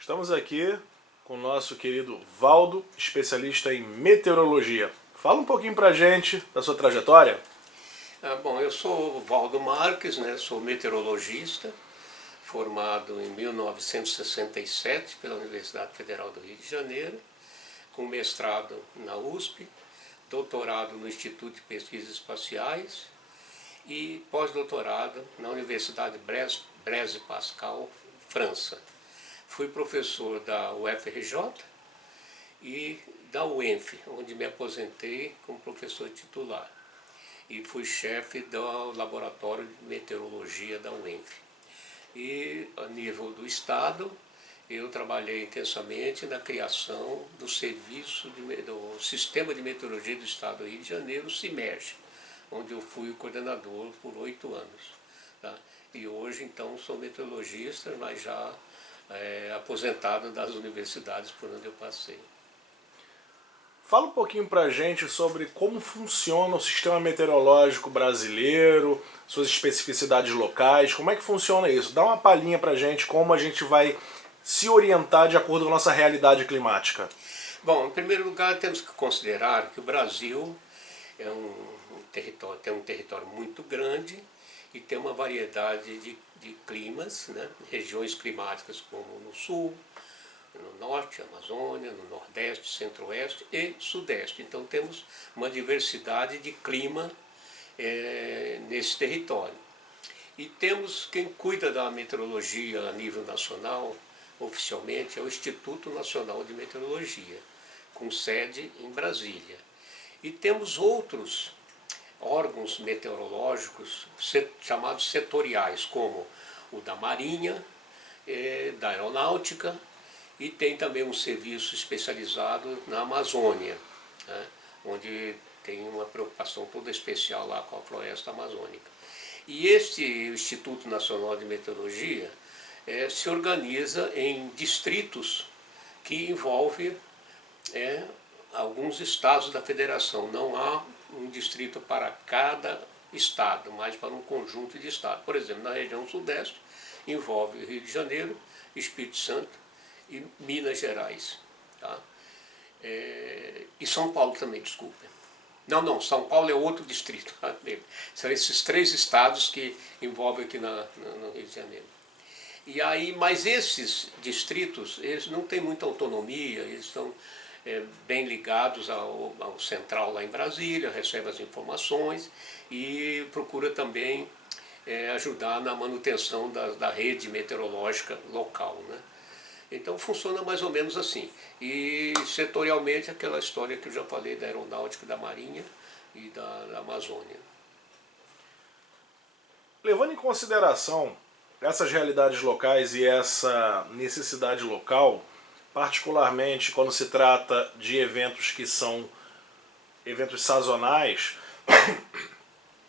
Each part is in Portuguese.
Estamos aqui com o nosso querido Valdo, especialista em meteorologia. Fala um pouquinho pra gente da sua trajetória. Bom, eu sou o Valdo Marques, né? Sou meteorologista, formado em 1967 pela Universidade Federal do Rio de Janeiro, com mestrado na USP, doutorado no Instituto de Pesquisas Espaciais e pós-doutorado na Universidade Blaise Pascal, França. Fui professor da UFRJ e da UENF, onde me aposentei como professor titular. E fui chefe do laboratório de meteorologia da UENF. E a nível do Estado, eu trabalhei intensamente na criação do do Sistema de Meteorologia do Estado do Rio de Janeiro, o CIMERG, onde eu fui o coordenador por 8 anos. Tá? E hoje, então, sou meteorologista, mas já aposentado das universidades por onde eu passei. Fala um pouquinho pra gente sobre como funciona o sistema meteorológico brasileiro, suas especificidades locais, como é que funciona isso? Dá uma palhinha pra gente como a gente vai se orientar de acordo com a nossa realidade climática. Bom, em primeiro lugar temos que considerar que o Brasil tem um território muito grande e tem uma variedade de climas, né? Regiões climáticas como no sul, no norte, Amazônia, no nordeste, centro-oeste e sudeste. Então temos uma diversidade de clima nesse território. E temos quem cuida da meteorologia a nível nacional, oficialmente, é o Instituto Nacional de Meteorologia, com sede em Brasília. E temos outros órgãos meteorológicos chamados setoriais, como o da Marinha, da Aeronáutica, e tem também um serviço especializado na Amazônia, né, onde tem uma preocupação toda especial lá com a floresta amazônica. E este Instituto Nacional de Meteorologia se organiza em distritos que envolvem alguns estados da federação. Não há um distrito para cada estado, mas para um conjunto de estados. Por exemplo, na região sudeste envolve Rio de Janeiro, Espírito Santo e Minas Gerais. Tá? E São Paulo também, desculpa. Não, São Paulo é outro distrito. São esses 3 estados que envolvem aqui no Rio de Janeiro. E aí, mas esses distritos, eles não têm muita autonomia, eles estão bem ligados ao central lá em Brasília, recebem as informações e procura também ajudar na manutenção da rede meteorológica local, né? Então funciona mais ou menos assim. E setorialmente aquela história que eu já falei da Aeronáutica, da Marinha e da Amazônia. Levando em consideração essas realidades locais e essa necessidade local, particularmente quando se trata de eventos que são eventos sazonais,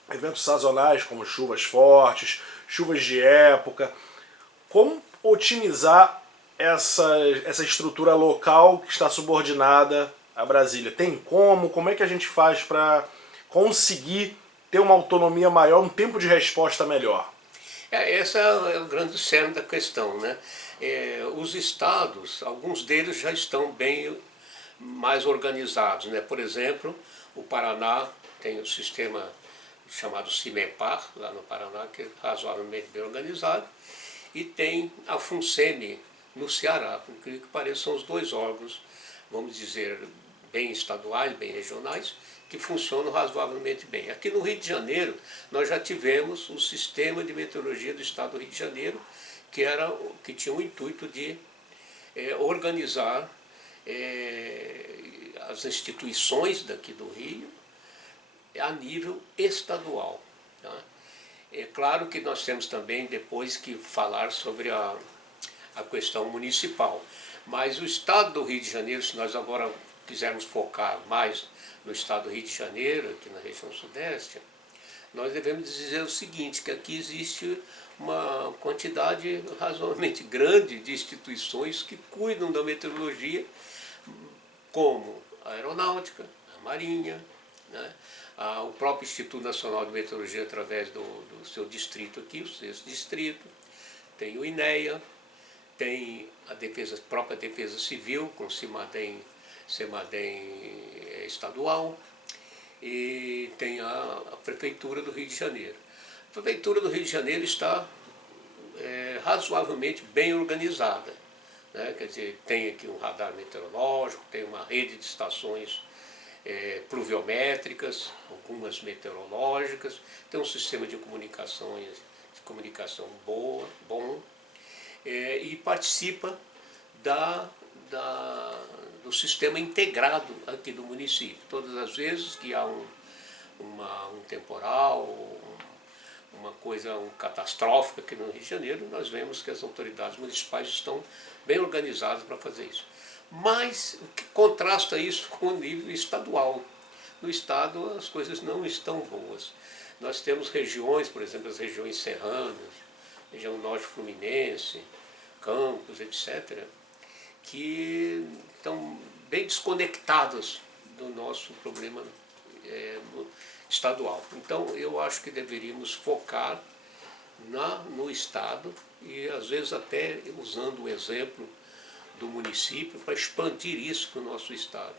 eventos sazonais como chuvas fortes, chuvas de época, como otimizar essa estrutura local que está subordinada a Brasília? Tem como? Como é que a gente faz para conseguir ter uma autonomia maior, um tempo de resposta melhor? Essa é o grande cerne da questão, né? Os estados, alguns deles já estão bem mais organizados, né? Por exemplo, o Paraná tem o sistema chamado CIMEPAR, lá no Paraná, que é razoavelmente bem organizado, e tem a FUNSEMI no Ceará, por incrível que pareça, são os 2 órgãos, vamos dizer, bem estaduais, bem regionais, que funcionam razoavelmente bem. Aqui no Rio de Janeiro, nós já tivemos o Sistema de Meteorologia do Estado do Rio de Janeiro, que tinha o intuito de organizar as instituições daqui do Rio a nível estadual. Tá? É claro que nós temos também depois que falar sobre a questão municipal, mas o Estado do Rio de Janeiro, se nós agora quisermos focar mais no Estado do Rio de Janeiro, aqui na região sudeste, nós devemos dizer o seguinte, que aqui existe uma quantidade razoavelmente grande de instituições que cuidam da meteorologia, como a Aeronáutica, a Marinha, né? O próprio Instituto Nacional de Meteorologia através do seu distrito aqui, o 6º distrito, tem o INEA, tem a própria defesa civil, com CEMADEM estadual, e tem a Prefeitura do Rio de Janeiro. A Prefeitura do Rio de Janeiro está razoavelmente bem organizada, né? Quer dizer, tem aqui um radar meteorológico, tem uma rede de estações pluviométricas, algumas meteorológicas, tem um sistema de comunicação bom, e participa do sistema integrado aqui do município. Todas as vezes que há um temporal, uma coisa catastrófica aqui no Rio de Janeiro, nós vemos que as autoridades municipais estão bem organizadas para fazer isso. Mas o que contrasta isso com o nível estadual? No estado as coisas não estão boas. Nós temos regiões, por exemplo, as regiões serranas, região norte fluminense, Campos, etc., que estão bem desconectadas do nosso problema estadual. Então eu acho que deveríamos focar no estado e às vezes até usando o exemplo do município para expandir isso para o nosso estado.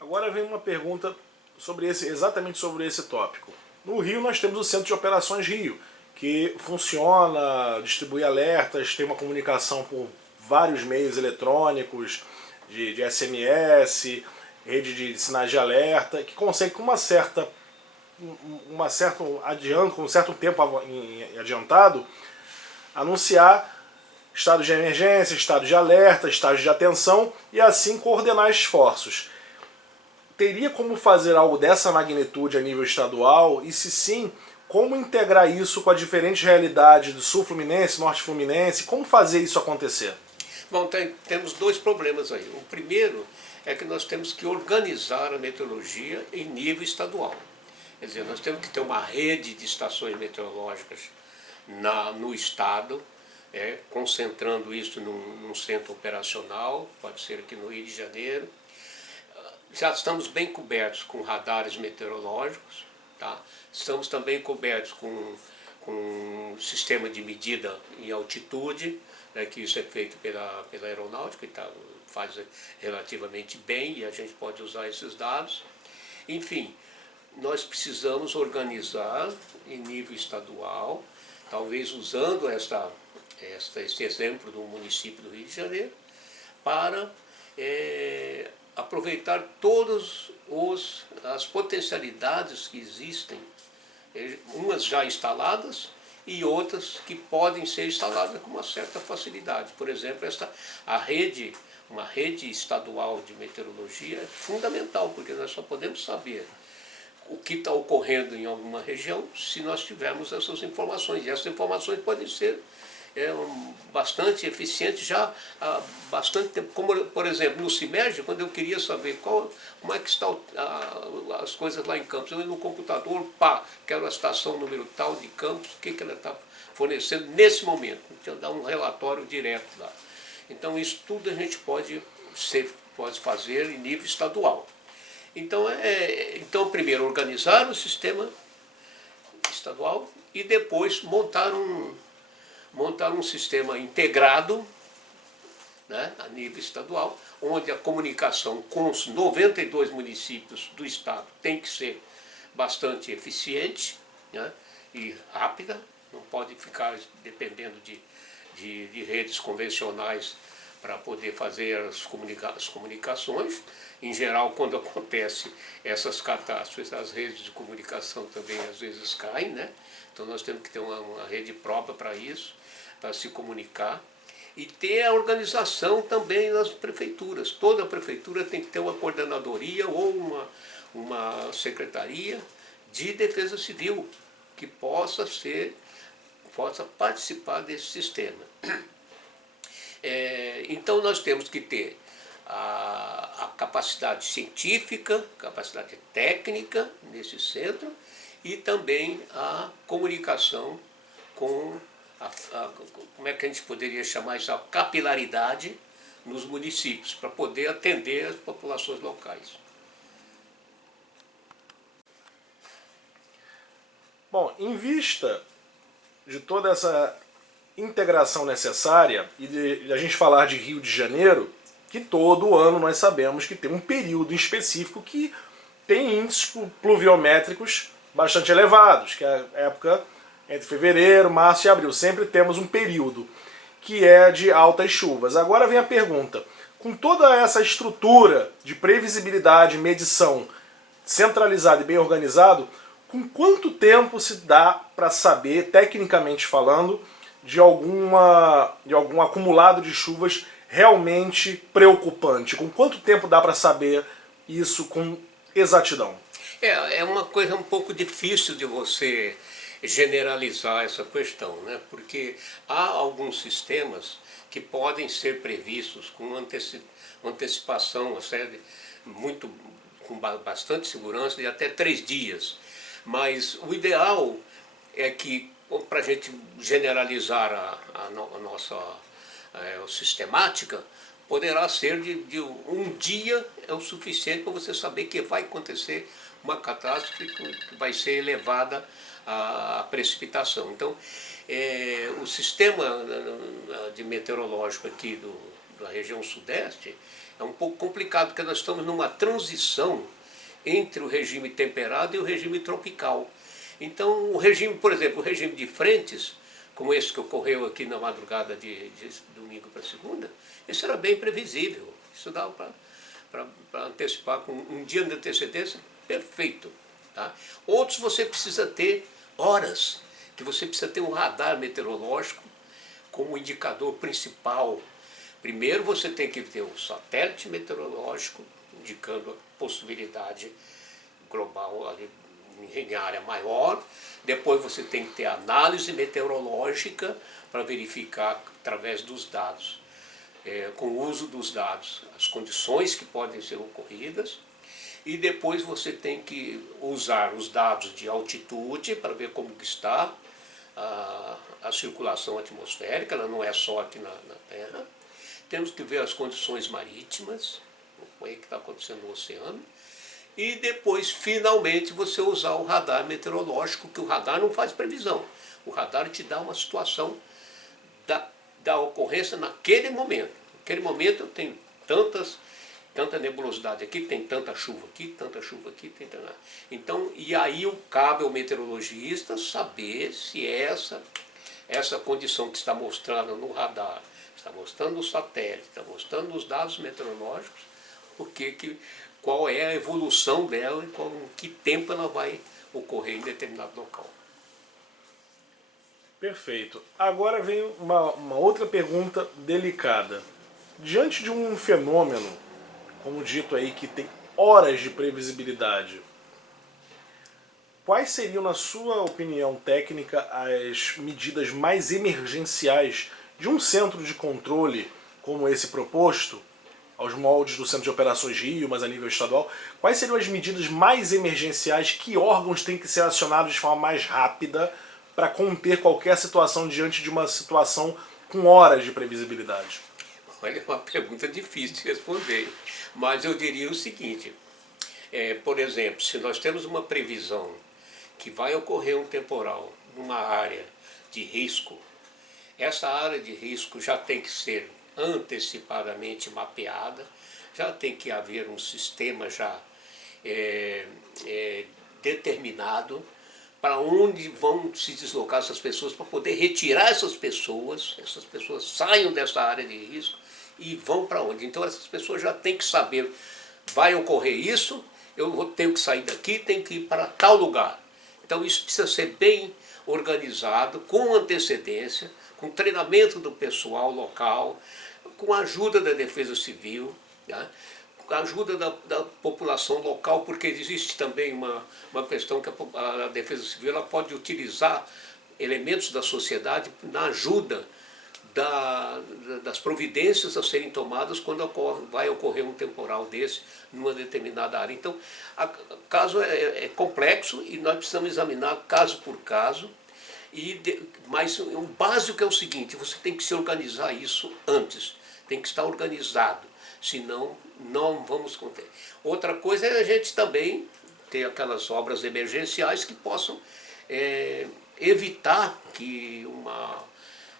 Agora vem uma pergunta exatamente sobre esse tópico. No Rio nós temos o Centro de Operações Rio, que funciona, distribui alertas, tem uma comunicação por vários meios eletrônicos, de SMS, rede de sinais de alerta, que consegue com um certo tempo adiantado, anunciar estado de emergência, estado de alerta, estado de atenção e assim coordenar esforços. Teria como fazer algo dessa magnitude a nível estadual? E se sim, como integrar isso com as diferentes realidades do sul fluminense, norte fluminense? Como fazer isso acontecer? Bom, temos dois problemas aí. O primeiro é que nós temos que organizar a meteorologia em nível estadual. Quer dizer, nós temos que ter uma rede de estações meteorológicas no estado, concentrando isso num centro operacional, pode ser aqui no Rio de Janeiro. Já estamos bem cobertos com radares meteorológicos, tá? Estamos também cobertos com sistema de medida em altitude, né, que isso é feito pela aeronáutica, que faz relativamente bem e a gente pode usar esses dados. Enfim, nós precisamos organizar em nível estadual, talvez usando esse exemplo do município do Rio de Janeiro, para aproveitar todas as potencialidades que existem, umas já instaladas e outras que podem ser instaladas com uma certa facilidade. Por exemplo, uma rede estadual de meteorologia é fundamental, porque nós só podemos saber o que está ocorrendo em alguma região se nós tivermos essas informações. E essas informações podem ser bastante eficientes já há bastante tempo. Como, por exemplo, no CIMERG, quando eu queria saber como é que estão as coisas lá em Campos, eu ia no computador, quero a estação número tal de Campos, o que ela está fornecendo nesse momento. Então, dá um relatório direto lá. Então, isso tudo a gente pode fazer em nível estadual. Então, primeiro, organizar o sistema estadual e depois montar um sistema integrado, né, a nível estadual, onde a comunicação com os 92 municípios do estado tem que ser bastante eficiente, né, e rápida, não pode ficar dependendo de redes convencionais para poder fazer as comunicações. Em geral, quando acontece essas catástrofes, as redes de comunicação também às vezes caem, né? Então nós temos que ter uma rede própria para isso, para se comunicar. E ter a organização também nas prefeituras. Toda prefeitura tem que ter uma coordenadoria ou uma secretaria de defesa civil que possa participar desse sistema. Então nós temos que ter a capacidade científica, capacidade técnica nesse centro e também a comunicação com como é que a gente poderia chamar isso, a capilaridade nos municípios, para poder atender as populações locais. Bom, em vista de toda essa integração necessária, e de a gente falar de Rio de Janeiro, que todo ano nós sabemos que tem um período em específico que tem índices pluviométricos bastante elevados, que é a época entre fevereiro, março e abril. Sempre temos um período que é de altas chuvas. Agora vem a pergunta, com toda essa estrutura de previsibilidade e medição centralizada e bem organizado, com quanto tempo se dá para saber, tecnicamente falando, de algum acumulado de chuvas realmente preocupante? Com quanto tempo dá para saber isso com exatidão? É uma coisa um pouco difícil de você generalizar essa questão, né? Porque há alguns sistemas que podem ser previstos com antecipação, com bastante segurança, de até 3 dias. Mas o ideal é que, para a gente generalizar a nossa sistemática, poderá ser de um dia é o suficiente para você saber que vai acontecer uma catástrofe que vai ser elevada à precipitação. Então, o sistema de meteorológico aqui da região sudeste é um pouco complicado, porque nós estamos numa transição entre o regime temperado e o regime tropical. Então, o regime, por exemplo, o regime de frentes, como esse que ocorreu aqui na madrugada de domingo para segunda, isso era bem previsível. Isso dava para antecipar com um dia de antecedência, perfeito. Tá? Outros você precisa ter horas, que você precisa ter um radar meteorológico como indicador principal. Primeiro você tem que ter um satélite meteorológico indicando a possibilidade global ali em área maior. Depois você tem que ter análise meteorológica para verificar através dos dados, com o uso dos dados, as condições que podem ser ocorridas. E depois você tem que usar os dados de altitude para ver como que está a circulação atmosférica, ela não é só aqui na Terra. Temos que ver as condições marítimas, o que está acontecendo no oceano. E depois, finalmente, você usar o radar meteorológico, que o radar não faz previsão. O radar te dá uma situação da ocorrência naquele momento. Naquele momento eu tenho tanta nebulosidade aqui, tem tanta chuva aqui, tanta chuva aqui, tem tanta... Então, e aí cabe ao meteorologista saber se essa condição que está mostrando no radar, está mostrando no satélite, está mostrando os dados meteorológicos, qual é a evolução dela e em que tempo ela vai ocorrer em determinado local. Perfeito. Agora vem uma outra pergunta delicada. Diante de um fenômeno, como dito aí, que tem horas de previsibilidade, quais seriam, na sua opinião técnica, as medidas mais emergenciais de um centro de controle como esse proposto, aos moldes do Centro de Operações Rio, mas a nível estadual? Quais seriam as medidas mais emergenciais? Que órgãos têm que ser acionados de forma mais rápida para conter qualquer situação diante de uma situação com horas de previsibilidade? Olha, é uma pergunta difícil de responder, mas eu diria o seguinte, por exemplo, se nós temos uma previsão que vai ocorrer um temporal numa área de risco, essa área de risco já tem que ser antecipadamente mapeada, já tem que haver um sistema já determinado para onde vão se deslocar essas pessoas, para poder retirar essas pessoas saiam dessa área de risco e vão para onde. Então essas pessoas já têm que saber, vai ocorrer isso, eu tenho que sair daqui, tenho que ir para tal lugar. Então isso precisa ser bem organizado, com antecedência, com treinamento do pessoal local, com a ajuda da Defesa Civil, né? Com a ajuda da população local, porque existe também uma questão que a Defesa Civil ela pode utilizar elementos da sociedade na ajuda das providências a serem tomadas quando vai ocorrer um temporal desse numa determinada área. Então, o caso é complexo e nós precisamos examinar caso por caso. Mas o básico é o seguinte, você tem que se organizar isso antes, tem que estar organizado, senão não vamos conter. Outra coisa é a gente também ter aquelas obras emergenciais que possam evitar que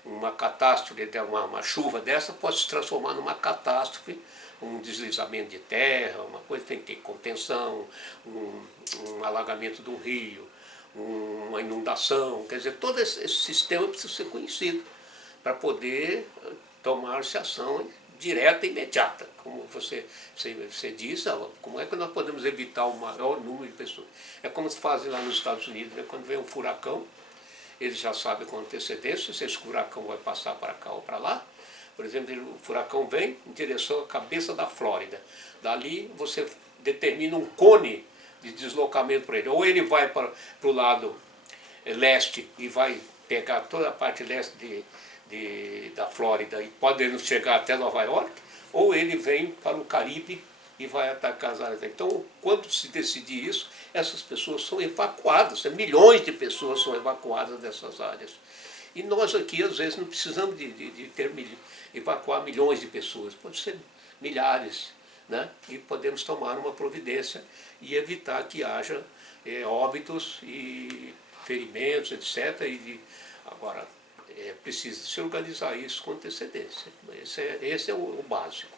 uma catástrofe, uma chuva dessa pode se transformar numa catástrofe, um deslizamento de terra, uma coisa tem que ter contenção, um alagamento do rio, uma inundação, quer dizer, todo esse sistema precisa ser conhecido para poder tomar-se ação direta e imediata. Como você disse, como é que nós podemos evitar o maior número de pessoas? É como se fazem lá nos Estados Unidos, né? Quando vem um furacão, eles já sabem com antecedência se esse furacão vai passar para cá ou para lá. Por exemplo, o furacão vem em direção à cabeça da Flórida. Dali você determina um cone de deslocamento para ele. Ou ele vai para o lado leste e vai pegar toda a parte leste da Flórida e pode chegar até Nova York, ou ele vem para o Caribe e vai atacar as áreas. Então, quando se decidir isso, essas pessoas são evacuadas, milhões de pessoas são evacuadas dessas áreas. E nós aqui, às vezes, não precisamos de evacuar milhões de pessoas, pode ser milhares, né? E podemos tomar uma providência e evitar que haja óbitos e ferimentos, etc. Agora, precisa se organizar isso com antecedência. Esse é o básico.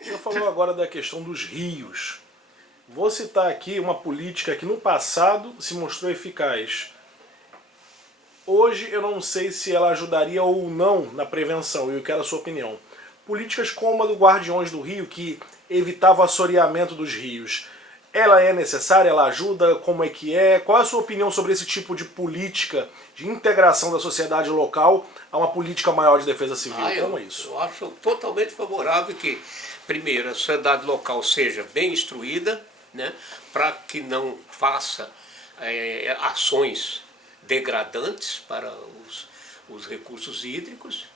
Você falou agora da questão dos rios. Vou citar aqui uma política que no passado se mostrou eficaz. Hoje eu não sei se ela ajudaria ou não na prevenção, e eu quero a sua opinião. Políticas como a do Guardiões do Rio, que evitava o assoreamento dos rios. Ela é necessária? Ela ajuda? Como é que é? Qual é a sua opinião sobre esse tipo de política de integração da sociedade local a uma política maior de defesa civil? Como é isso? Eu acho totalmente favorável que, primeiro, a sociedade local seja bem instruída, né, para que não faça ações degradantes para os recursos hídricos,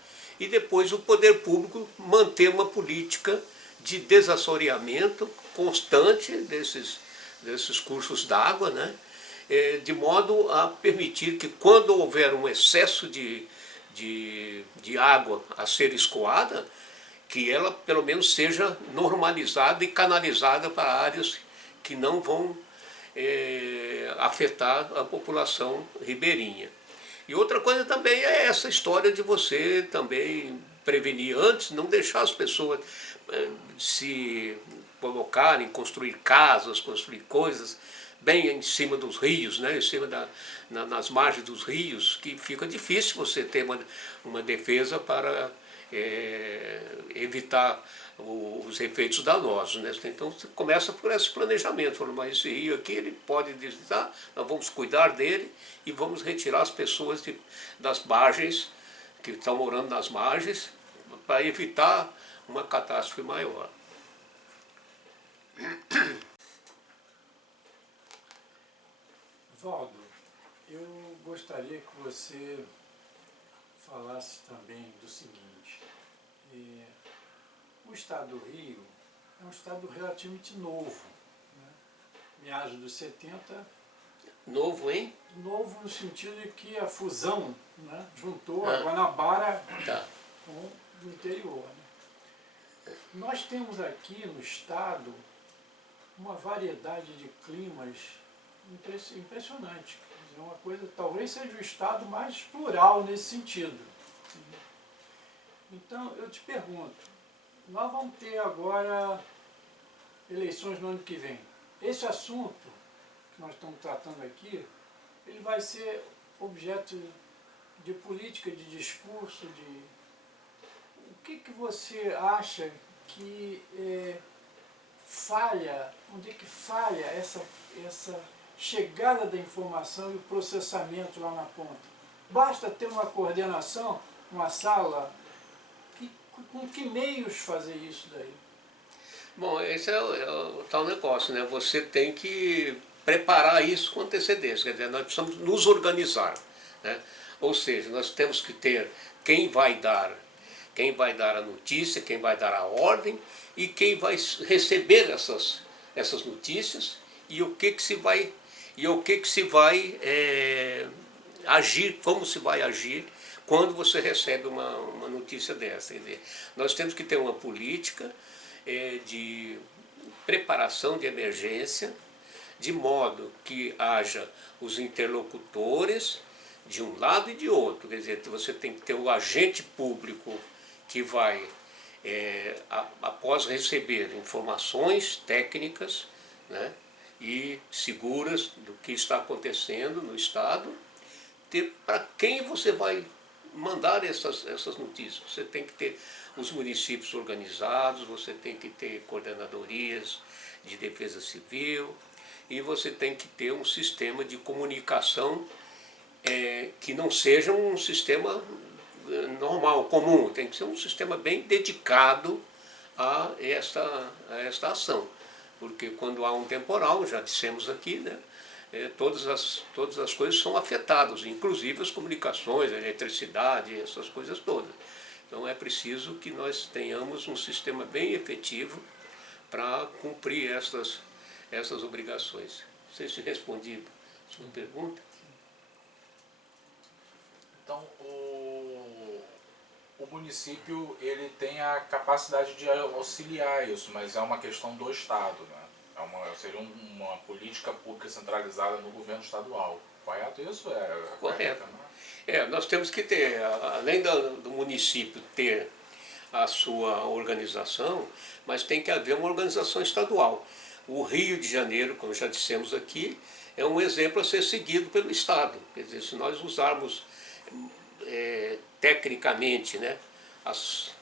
e depois o poder público manter uma política de desassoreamento constante desses cursos d'água, né? De modo a permitir que quando houver um excesso de água a ser escoada, que ela pelo menos seja normalizada e canalizada para áreas que não vão afetar a população ribeirinha. E outra coisa também é essa história de você também prevenir antes, não deixar as pessoas se colocarem, construir casas, construir coisas bem em cima dos rios, né? Em cima nas margens dos rios, que fica difícil você ter uma defesa para evitar os efeitos danosos, né? Então você começa por esse planejamento, falando, mas esse rio aqui ele pode deslizar, nós vamos cuidar dele e vamos retirar as pessoas das margens, que estão morando nas margens, para evitar uma catástrofe maior. Valdo, eu gostaria que você falasse também do seguinte: o estado do Rio é um estado relativamente novo, né? Meados dos 70. Novo, hein? Novo no sentido de que a fusão, né, juntou a Guanabara com o interior, né? Nós temos aqui no estado uma variedade de climas impressionante. É uma coisa, talvez seja o estado mais plural nesse sentido. Então, eu te pergunto, nós vamos ter agora eleições no ano que vem. Esse assunto que nós estamos tratando aqui, ele vai ser objeto de política, de discurso, O que você acha que falha, onde é que falha essa chegada da informação e o processamento lá na ponta? Basta ter uma coordenação, uma sala, com que meios fazer isso daí? Bom, esse é o tal negócio, né? Você tem que preparar isso com antecedência, quer dizer, nós precisamos nos organizar, né? Ou seja, nós temos que ter quem vai dar a notícia, quem vai dar a ordem e quem vai receber essas notícias e o que se vai agir, como se vai agir quando você recebe uma notícia dessa. Quer dizer, nós temos que ter uma política de preparação de emergência, de modo que haja os interlocutores de um lado e de outro. Quer dizer, você tem que ter o agente público que vai, após receber informações técnicas, né, e seguras do que está acontecendo no Estado, para quem você vai mandar essas notícias. Você tem que ter os municípios organizados, você tem que ter coordenadorias de defesa civil, e você tem que ter um sistema de comunicação que não seja um sistema normal, comum, tem que ser um sistema bem dedicado a esta ação. Porque quando há um temporal, já dissemos aqui, né, todas as coisas são afetadas, inclusive as comunicações, a eletricidade, essas coisas todas. Então é preciso que nós tenhamos um sistema bem efetivo para cumprir essas obrigações. Não sei se respondi a sua pergunta. Então, o município ele tem a capacidade de auxiliar isso, mas é uma questão do Estado, né? Seria uma política pública centralizada no governo estadual. Correto isso? Correto. Nós temos que ter, além do município ter a sua organização, mas tem que haver uma organização estadual. O Rio de Janeiro, como já dissemos aqui, é um exemplo a ser seguido pelo Estado. Quer dizer, se nós usarmos tecnicamente, né, as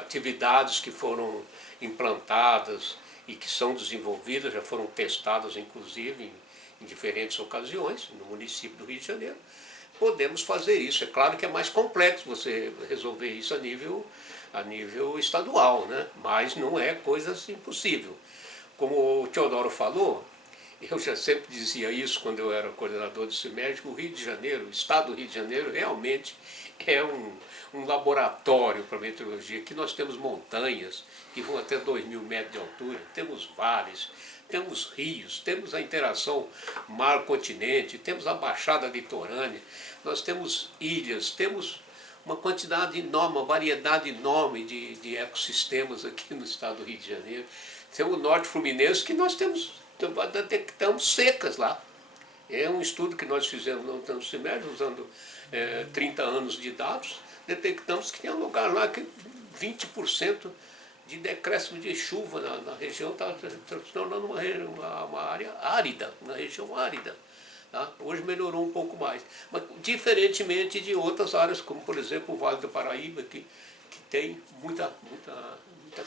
atividades que foram implantadas e que são desenvolvidas, já foram testadas inclusive em diferentes ocasiões no município do Rio de Janeiro, podemos fazer isso. É claro que é mais complexo você resolver isso a nível estadual, né? Mas não é coisa impossível. Como o Teodoro falou, eu já sempre dizia isso quando eu era coordenador do CIMERG, o Rio de Janeiro, o estado do Rio de Janeiro realmente é um laboratório para meteorologia. Aqui nós temos montanhas que vão até 2.000 metros de altura, temos vales, temos rios, temos a interação mar-continente, temos a baixada litorânea, nós temos ilhas, temos uma quantidade enorme, uma variedade enorme de ecossistemas aqui no estado do Rio de Janeiro. Temos o norte fluminense que nós detectamos secas lá. É um estudo que nós fizemos no CIMERG, usando 30 anos de dados, detectamos que tem um lugar lá que 20% de decréscimo de chuva na região está se tornando uma área árida, uma região árida. Tá? Hoje melhorou um pouco mais, mas diferentemente de outras áreas, como por exemplo o Vale do Paraíba, que tem muita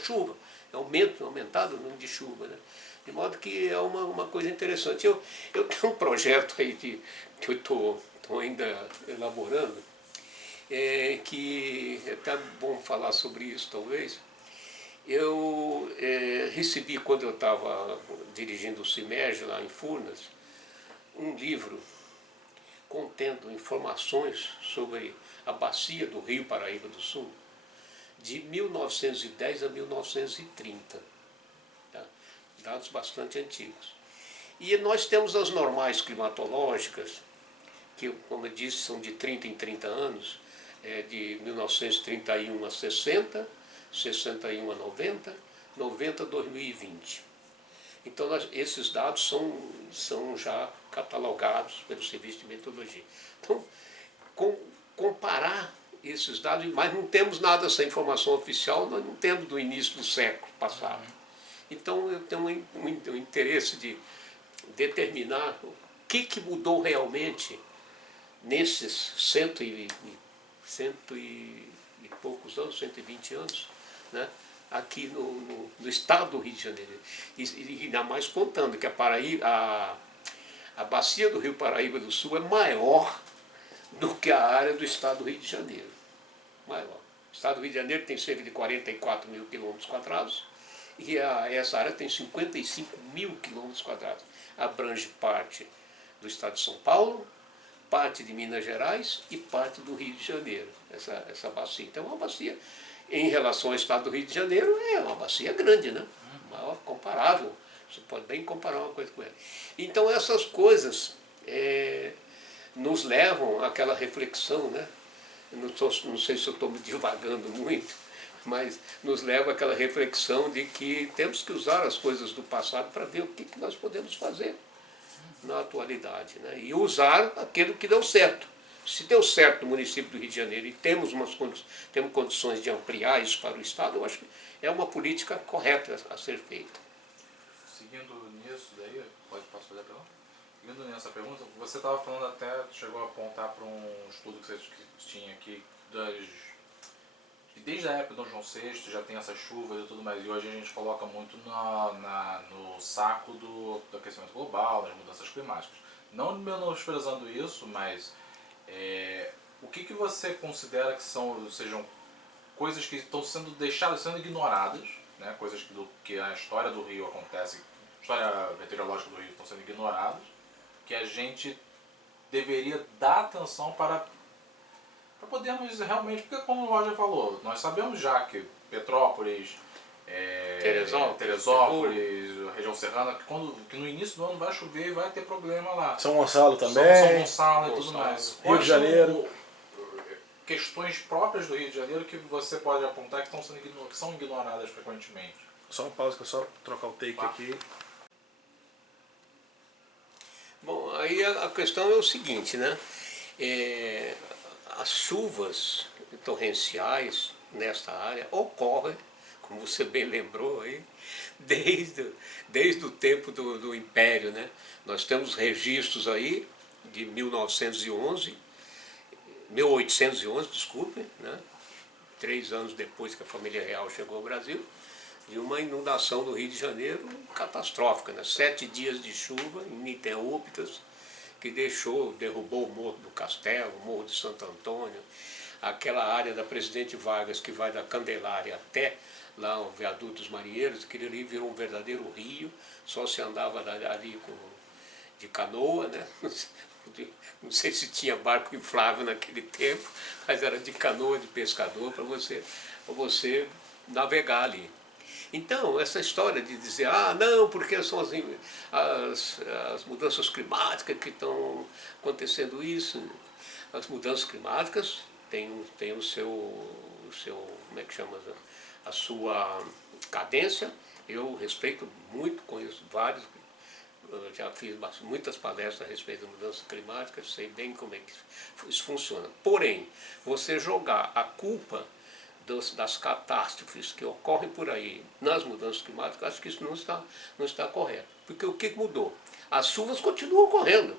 chuva, aumentado o número de chuva, né? De modo que é uma coisa interessante. Eu tenho um projeto aí que eu estou ainda elaborando, que é até bom falar sobre isso talvez. Eu recebi, quando eu estava dirigindo o CIMERG lá em Furnas, um livro contendo informações sobre a bacia do Rio Paraíba do Sul, de 1910 a 1930. Tá? Dados bastante antigos. E nós temos as normais climatológicas, que, como eu disse, são de 30 em 30 anos, de 1931 a 60, 61 a 90, 90 a 2020. Então, esses dados são já catalogados pelo Serviço de Meteorologia. Então, comparar esses dados, mas não temos nada dessa informação oficial, nós não temos do início do século passado. Então, eu tenho um interesse de determinar o que mudou realmente nesses cento e poucos anos, 120 anos, né? Aqui no estado do Rio de Janeiro. E ainda mais contando que a bacia do Rio Paraíba do Sul é maior do que a área do estado do Rio de Janeiro. Maior. O estado do Rio de Janeiro tem cerca de 44 mil quilômetros quadrados e essa área tem 55 mil quilômetros quadrados. Abrange parte do estado de São Paulo, parte de Minas Gerais e parte do Rio de Janeiro, essa bacia. Então é uma bacia, em relação ao estado do Rio de Janeiro, é uma bacia grande, né? Maior, comparável. Você pode bem comparar uma coisa com ela. Então essas coisas nos levam àquela reflexão, né? Não sei se eu estou me divagando muito, mas nos leva àquela reflexão de que temos que usar as coisas do passado para ver o que nós podemos fazer na atualidade, né? E usar aquilo que deu certo. Se deu certo no município do Rio de Janeiro e temos condições de ampliar isso para o Estado, eu acho que é uma política correta a ser feita. Seguindo nisso daí, posso fazer a pergunta? Seguindo nessa pergunta, você estava falando até, chegou a apontar para um estudo que você tinha aqui, que desde a época do Dom João VI já tem essas chuvas e tudo mais, e hoje a gente coloca muito no saco do aquecimento global, das mudanças climáticas. Não menosprezando isso, mas o que você considera que sejam coisas que estão sendo deixadas, sendo ignoradas, né? Coisas que a história do Rio acontece, a história meteorológica do Rio estão sendo ignoradas, que a gente deveria dar atenção para podermos realmente, porque como o Roger falou, nós sabemos já que Petrópolis, Teresópolis, região serrana, que no início do ano vai chover e vai ter problema lá. São Gonçalo também. São Gonçalo e tudo mais. Rio de Janeiro. Questões próprias do Rio de Janeiro que você pode apontar que são ignoradas frequentemente. Só uma pausa que eu só trocar o take aqui. Bom, aí a questão é o seguinte, né? As chuvas torrenciais nesta área ocorrem, como você bem lembrou aí, desde o tempo do Império, né? Nós temos registros aí de 1811, desculpe, né? 3 anos depois que a família real chegou ao Brasil, de uma inundação do Rio de Janeiro catastrófica, né? 7 dias de chuva ininterruptas, que derrubou o Morro do Castelo, o Morro de Santo Antônio, aquela área da Presidente Vargas que vai da Candelária até lá o Viaduto dos Marinheiros, aquele ali virou um verdadeiro rio, só se andava ali de canoa, né? Não sei se tinha barco inflável naquele tempo, mas era de canoa de pescador para você navegar ali. Então, essa história de dizer, não, porque são as mudanças climáticas que estão acontecendo isso. As mudanças climáticas têm o seu, como é que chama, a sua cadência. Eu respeito muito, conheço vários, já fiz muitas palestras a respeito da mudança climática, sei bem como é que isso funciona. Porém, você jogar a culpa das catástrofes que ocorrem por aí nas mudanças climáticas, acho que isso não está correto. Porque o que mudou? As chuvas continuam ocorrendo.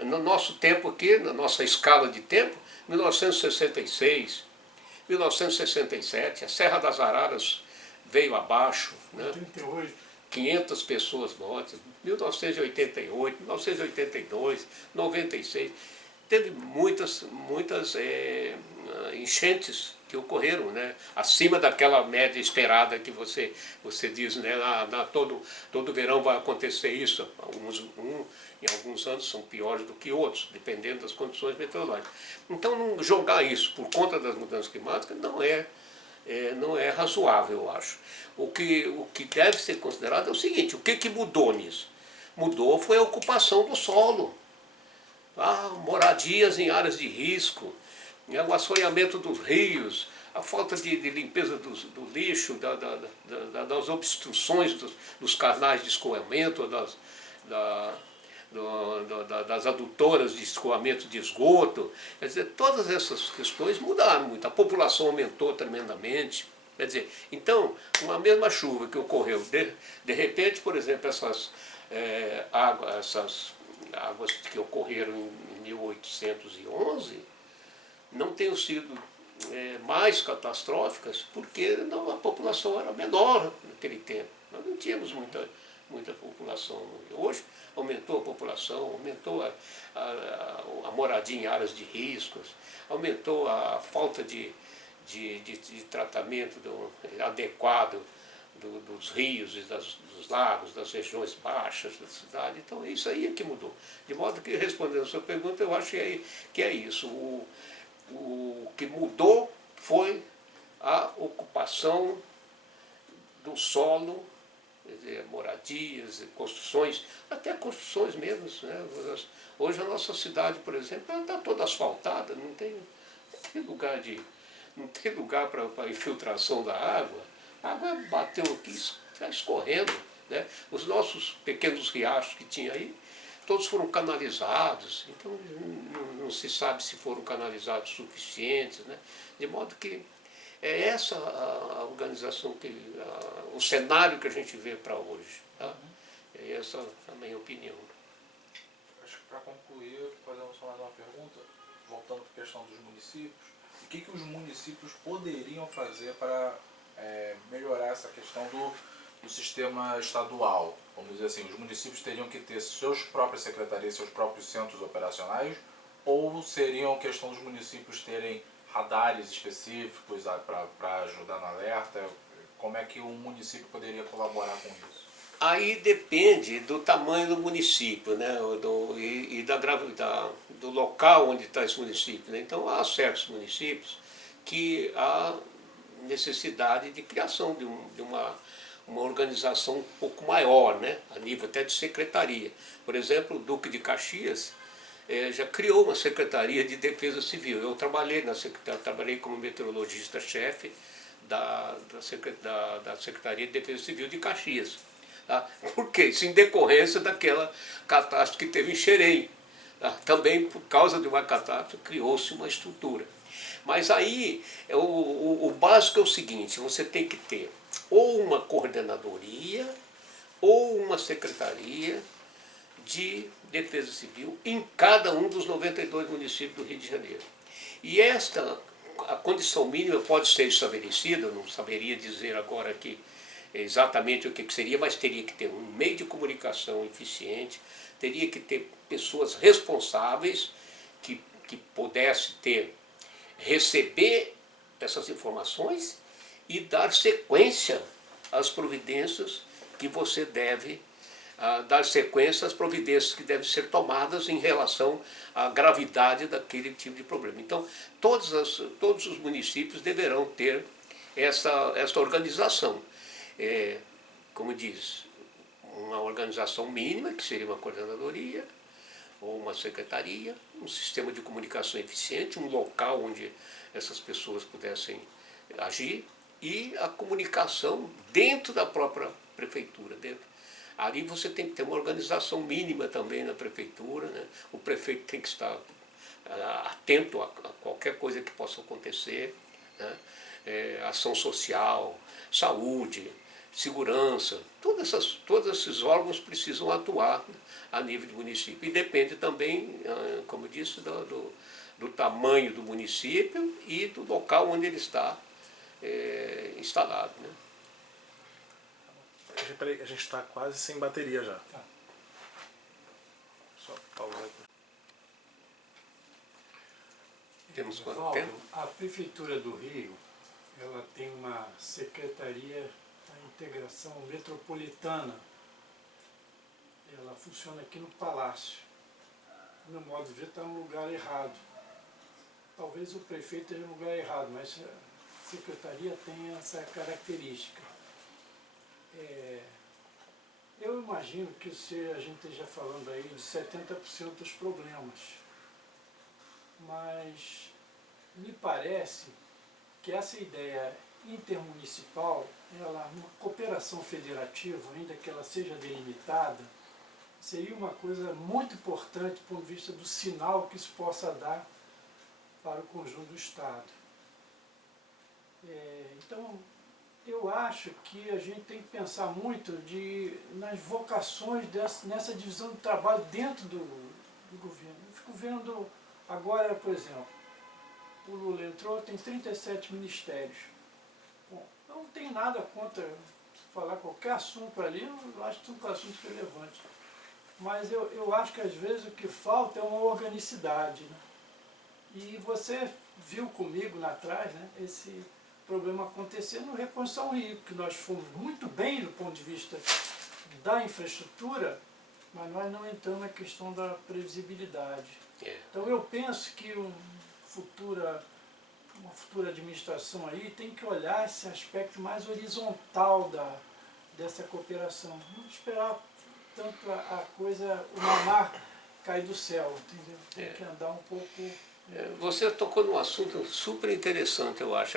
No nosso tempo aqui, na nossa escala de tempo, 1966, 1967, a Serra das Araras veio abaixo, né? 38. 500 pessoas mortas, 1988, 1982, 96, teve muitas enchentes que ocorreram, né? Acima daquela média esperada que você diz, né? Todo verão vai acontecer isso. Em alguns anos são piores do que outros, dependendo das condições meteorológicas. Então, não jogar isso por conta das mudanças climáticas não é razoável, eu acho. O que deve ser considerado é o seguinte: o que mudou nisso? Mudou foi a ocupação do solo. Moradias em áreas de risco, o assoreamento dos rios, a falta de limpeza do lixo, das obstruções dos canais de escoamento, das adutoras de escoamento de esgoto. Quer dizer, todas essas questões mudaram muito, a população aumentou tremendamente. Quer dizer, então, uma mesma chuva que ocorreu, de repente, por exemplo, essas águas que ocorreram em 1811 não tenham sido mais catastróficas porque a população era menor naquele tempo. Nós não tínhamos muita população. Hoje aumentou a população, aumentou a moradia em áreas de riscos, aumentou a falta de tratamento adequado dos rios e dos lagos, das regiões baixas da cidade. Então isso aí é que mudou. De modo que, respondendo a sua pergunta, eu acho que é isso. O que mudou foi a ocupação do solo, quer dizer, moradias, construções, até construções mesmo, né? Hoje a nossa cidade, por exemplo, está toda asfaltada, não tem lugar para infiltração da água. A água bateu aqui, está escorrendo, né? Os nossos pequenos riachos que tinha aí todos foram canalizados, então não se sabe se foram canalizados suficientes, né? De modo que é essa a organização, o cenário que a gente vê para hoje. Tá? É essa a minha opinião. Acho que para concluir, fazemos só mais uma pergunta, voltando para a questão dos municípios. O que os municípios poderiam fazer para melhorar essa questão do sistema estadual? Vamos dizer assim, os municípios teriam que ter suas próprias secretarias, seus próprios centros operacionais, ou seriam questão dos municípios terem radares específicos para ajudar no alerta? Como é que um município poderia colaborar com isso? Aí depende do tamanho do município, né? E do local onde está esse município, né? Então há certos municípios que há necessidade de criação de uma organização um pouco maior, né? A nível até de secretaria. Por exemplo, o Duque de Caxias já criou uma Secretaria de Defesa Civil. Eu trabalhei trabalhei como meteorologista-chefe da Secretaria de Defesa Civil de Caxias. Tá? Por quê? Isso em decorrência daquela catástrofe que teve em Xerém. Tá? Também por causa de uma catástrofe criou-se uma estrutura. Mas aí o básico é o seguinte, você tem que ter ou uma coordenadoria ou uma secretaria de defesa civil em cada um dos 92 municípios do Rio de Janeiro. E a condição mínima pode ser estabelecida, eu não saberia dizer agora aqui exatamente o que seria, mas teria que ter um meio de comunicação eficiente, teria que ter pessoas responsáveis que pudessem receber essas informações e dar sequência às providências que você deve dar sequência às providências que devem ser tomadas em relação à gravidade daquele tipo de problema. Então, todos os municípios deverão ter essa organização. Como diz, uma organização mínima, que seria uma coordenadoria, ou uma secretaria, um sistema de comunicação eficiente, um local onde essas pessoas pudessem agir, e a comunicação dentro da própria prefeitura. Ali você tem que ter uma organização mínima também na prefeitura, né? O prefeito tem que estar atento a qualquer coisa que possa acontecer, né? Ação social, saúde, segurança, todos esses órgãos precisam atuar a nível de município. E depende também, como eu disse, do tamanho do município e do local onde ele está instalado. Né? A gente está quase sem bateria já. Tá. Só pausar aqui. Temos quanto Valdo, tempo? a Prefeitura do Rio, ela tem uma Secretaria da Integração Metropolitana. Ela funciona aqui no Palácio. No meu modo de ver, está no lugar errado. Talvez o prefeito esteja no lugar errado, mas a Secretaria tem essa característica. Eu imagino que a gente esteja falando aí de 70% dos problemas, mas me parece que essa ideia intermunicipal, uma cooperação federativa, ainda que ela seja delimitada, seria uma coisa muito importante do ponto de vista do sinal que isso possa dar para o conjunto do Estado. Então, eu acho que a gente tem que pensar muito nas vocações nessa divisão de trabalho dentro do governo. Eu fico vendo agora, por exemplo, o Lula entrou, tem 37 ministérios. Bom, eu não tenho nada contra falar qualquer assunto ali, eu acho que são assuntos relevantes. Mas eu acho que às vezes o que falta é uma organicidade. Né? E você viu comigo lá atrás, né, esse problema acontecer no Reconstrução Rio, que nós fomos muito bem do ponto de vista da infraestrutura, mas nós não entramos na questão da previsibilidade. Então eu penso que uma futura administração aí tem que olhar esse aspecto mais horizontal dessa cooperação. Não esperar tanto a coisa, o mamar cair do céu, entendeu? Tem que andar um pouco... Você tocou num assunto super interessante, eu acho.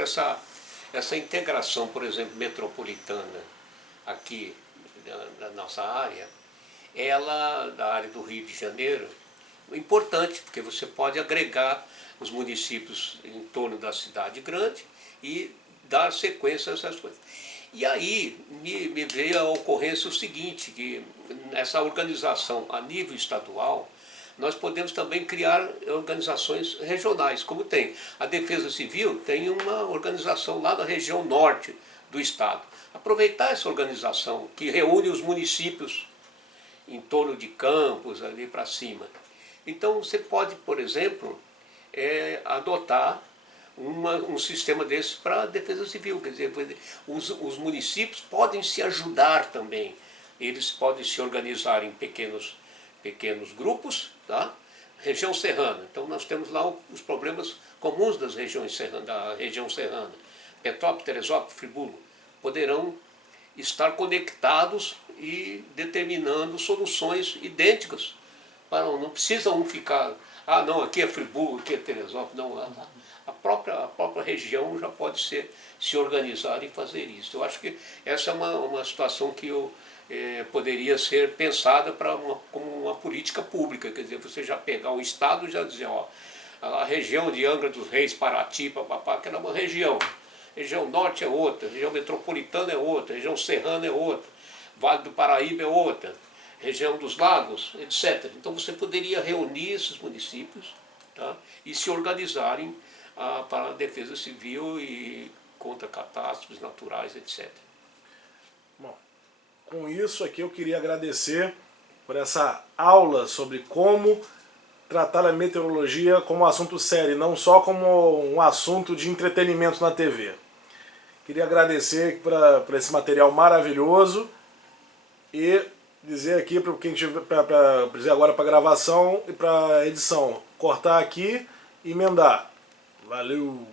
Essa integração, por exemplo, metropolitana aqui na nossa área, ela, da área do Rio de Janeiro, importante, porque você pode agregar os municípios em torno da cidade grande e dar sequência a essas coisas. E aí me veio a ocorrência o seguinte, que nessa organização a nível estadual, nós podemos também criar organizações regionais, como tem. A Defesa Civil tem uma organização lá na região norte do estado. Aproveitar essa organização que reúne os municípios em torno de Campos, ali para cima. Então você pode, por exemplo, adotar um sistema desse para a Defesa Civil. Quer dizer, os municípios podem se ajudar também. Eles podem se organizar em pequenos grupos, tá? Região serrana. Então nós temos lá os problemas comuns da região serrana. Petrópolis, Teresópolis, Friburgo poderão estar conectados e determinando soluções idênticas. Não precisa um ficar, não, aqui é Friburgo, aqui é Teresópolis. Não, a própria região já pode se organizar e fazer isso. Eu acho que essa é uma situação que poderia ser pensada como uma política pública. Quer dizer, você já pegar o Estado e já dizer, a região de Angra dos Reis, Paraty, que era uma região. Região norte é outra, região metropolitana é outra, região serrana é outra, Vale do Paraíba é outra, região dos lagos, etc. Então você poderia reunir esses municípios, tá, e se organizarem para a defesa civil e contra catástrofes naturais, etc. Bom, com isso aqui eu queria agradecer por essa aula sobre como tratar a meteorologia como um assunto sério, não só como um assunto de entretenimento na TV. Queria agradecer por esse material maravilhoso e dizer aqui para quem tiver dizer agora para gravação e para edição, cortar aqui e emendar. Valeu!